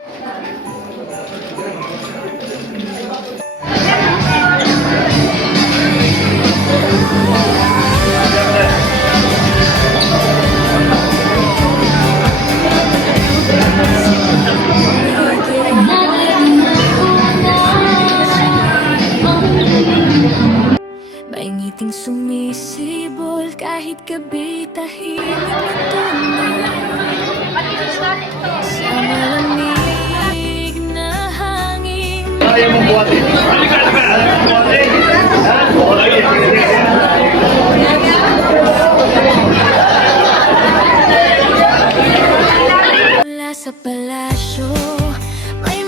May ngiting sumisibol kahit gabi tahimik ang tunay. Sa malamig na hangin. Mula sa palasyo, may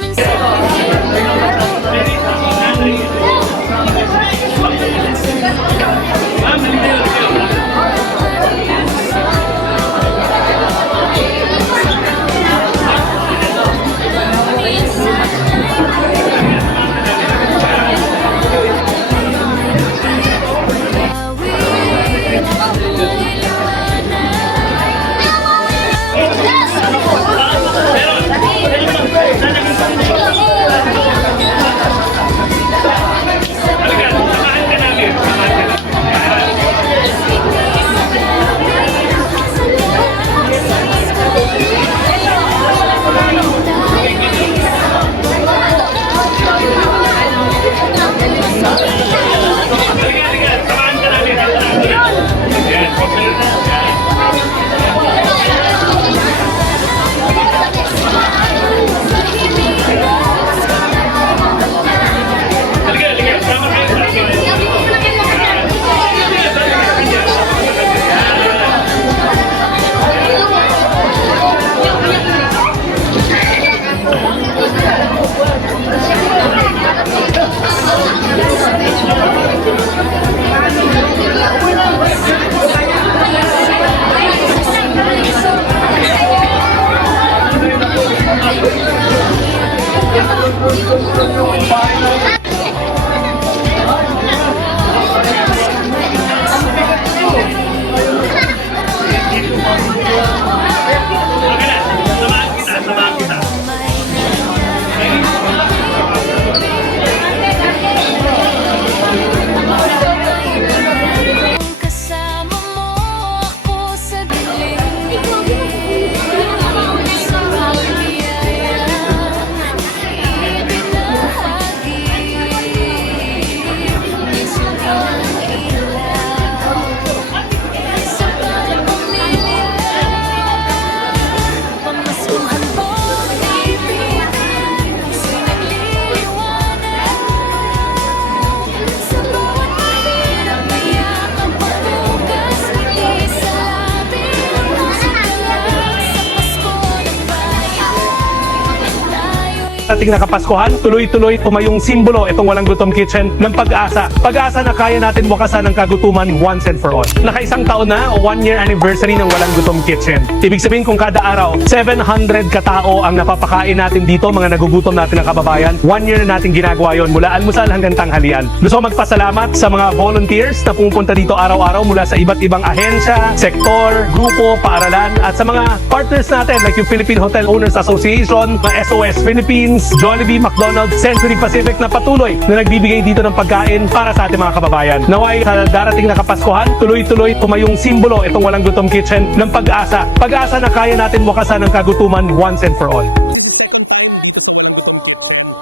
ating nakapaskuhan, tuloy-tuloy pumayong simbolo itong Walang Gutom Kitchen ng pag-asa. Pag-asa na kaya natin wakasan ang kagutuman once and for all. Naka-isang taon na o 1-year anniversary ng Walang Gutom Kitchen. Ibig sabihin kung kada araw, 700 katao ang napapakain natin dito, mga nagugutom natin ng kababayan. 1 year na natin ginagawa yon mula almusal hanggang tanghalian. Gusto ko magpasalamat sa mga volunteers na pumupunta dito araw-araw mula sa iba't ibang ahensya, sektor, grupo, paaralan at sa mga partners natin like yung Philippine Hotel Owners Association, SOS Philippines, Jollibee, McDonald's, Century Pacific na patuloy na nagbibigay dito ng pagkain para sa ating mga kababayan. Naway sa darating na Kapaskuhan, tuloy-tuloy pumayong simbolo itong Walang Gutom Kitchen ng pag-asa. Pag-asa na kaya natin wakasan ang kagutuman once and for all. This is second time dito sa Walang Gutom Kitchen.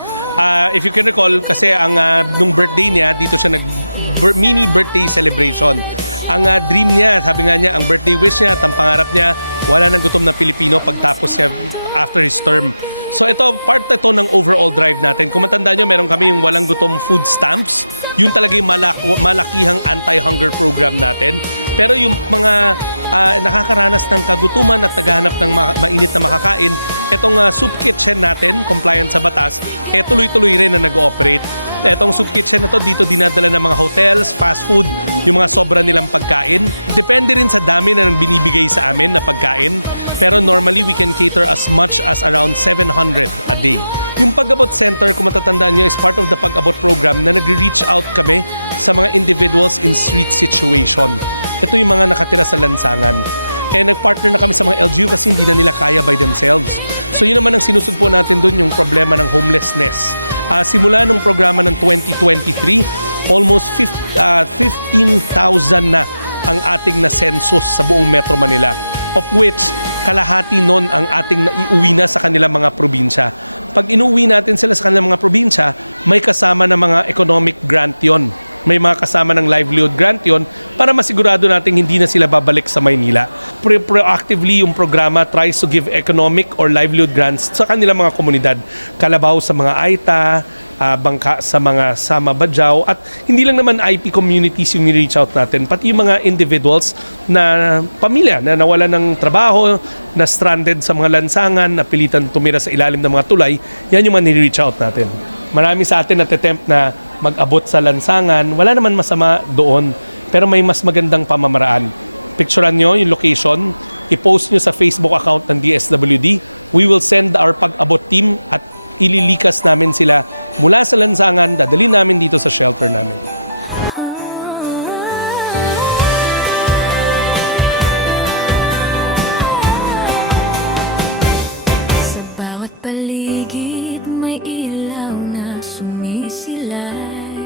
If you can recall, kasi ang nung birthday niya, dito siya mini birthday celebration. Ang dream niya, sabi nga niya, ang birthday wish niya at ang pangarap niya, wala nang gutom na Pilipino pagtapos niya after his term. So ito, part ito ng overall drive natin. Kung matandaan nyo, meron kami yung Walang Gutom food stamps. Yun talaga yung malakihang anti-hunger program natin. Pero yung mga nakakaranas ng kagutuman at naghahanap ng mainit na makakain, itong soup kitchen natin, compliant sa batas, tuloy-tuloy rin na nag-ooperate. Itong soup kitchen na to, dito dinadala ng mga hotels, fast food, yung mga sobra nilang pagkain. Depende rin sa dami na binibigay sa amin na pagkain. Pero normally, we can cater as much as around 700 a day. Yung Pag-abot Center, kung matatandaan nyo, is part of the Pag-abot program na nag-reach out kami sa mga individuals in street situation. Ito yung mga nakatira sa lansangan. nagpartner na kami sa mga LGU kasi hindi na nila kaya by themselves. So yun naman ang sinusud po natin doon, yung problema ng homelessness. Simula nung programa ng 2023, almost 15,000 na ang ating na census sa buong Metro Manila, of which kalahati nun ang ating naiuwi na sa kanilang mga probinsya. Pag inuwi natin sila sa kanilang mga probinsya, may kasama na mga economic grant yon. May mga kasama ng livelihood grant yon para masigurado natin hindi na sila babalik sa Maynila. Proactively yung programa tries to give economic or livelihood grants sa kanilang mga komunidad. Kalabaw sa mga Aita, bangka sa mga Sama Badjao, at hindi lang naman IP communities yung ni-reach out natin, pati yung mga individuals na pamilya na nawalan ng trabaho, na stranded sa mga lansangan, na pilitan tumira sa ilalim ng mga tulay, yan yung mga ni-reach out natin. Marami sa atin attempt na mag-abot sa lansangan, wala naman masama doon, pero may mas magandang pamamaraan. Picturean nyo yung location, i-post nyo sa Facebook account ng DSWD. We will send our pag-abot team at ililikas namin sila mula sa lansangan, dadalhin namin dito sa shelter namin. Sa bawat paligid may ilaw na sumisilay,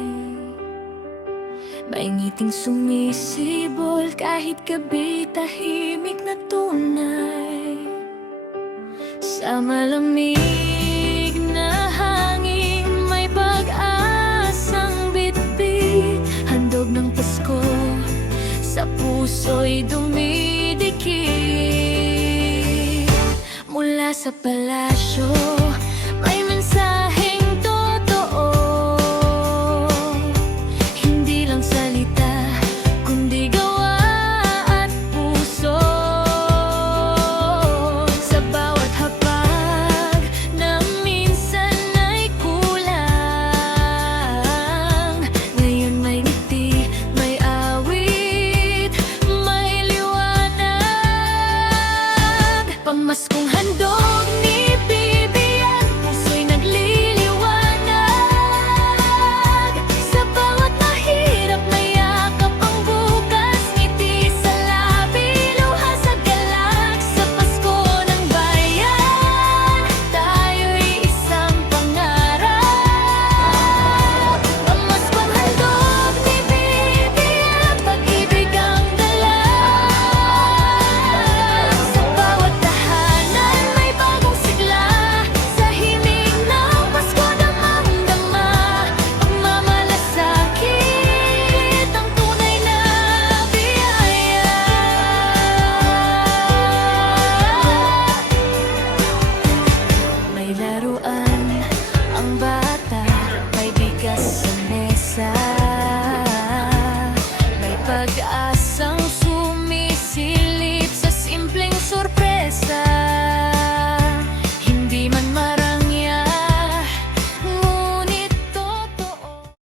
may ngiting sumisibol kahit gabi tahimik na tunay. Sa malamig na hangin may pag-asang bitbit, handog ng Pasko sa puso'y dumidikit. Mula sa palasyo may mensaheng totoo, hindi lang salita kundi gawa at puso. Sa bawat hapag na minsan ay kulang, ngayon may ngiti, may awit, may liwanag. Pamaskong handog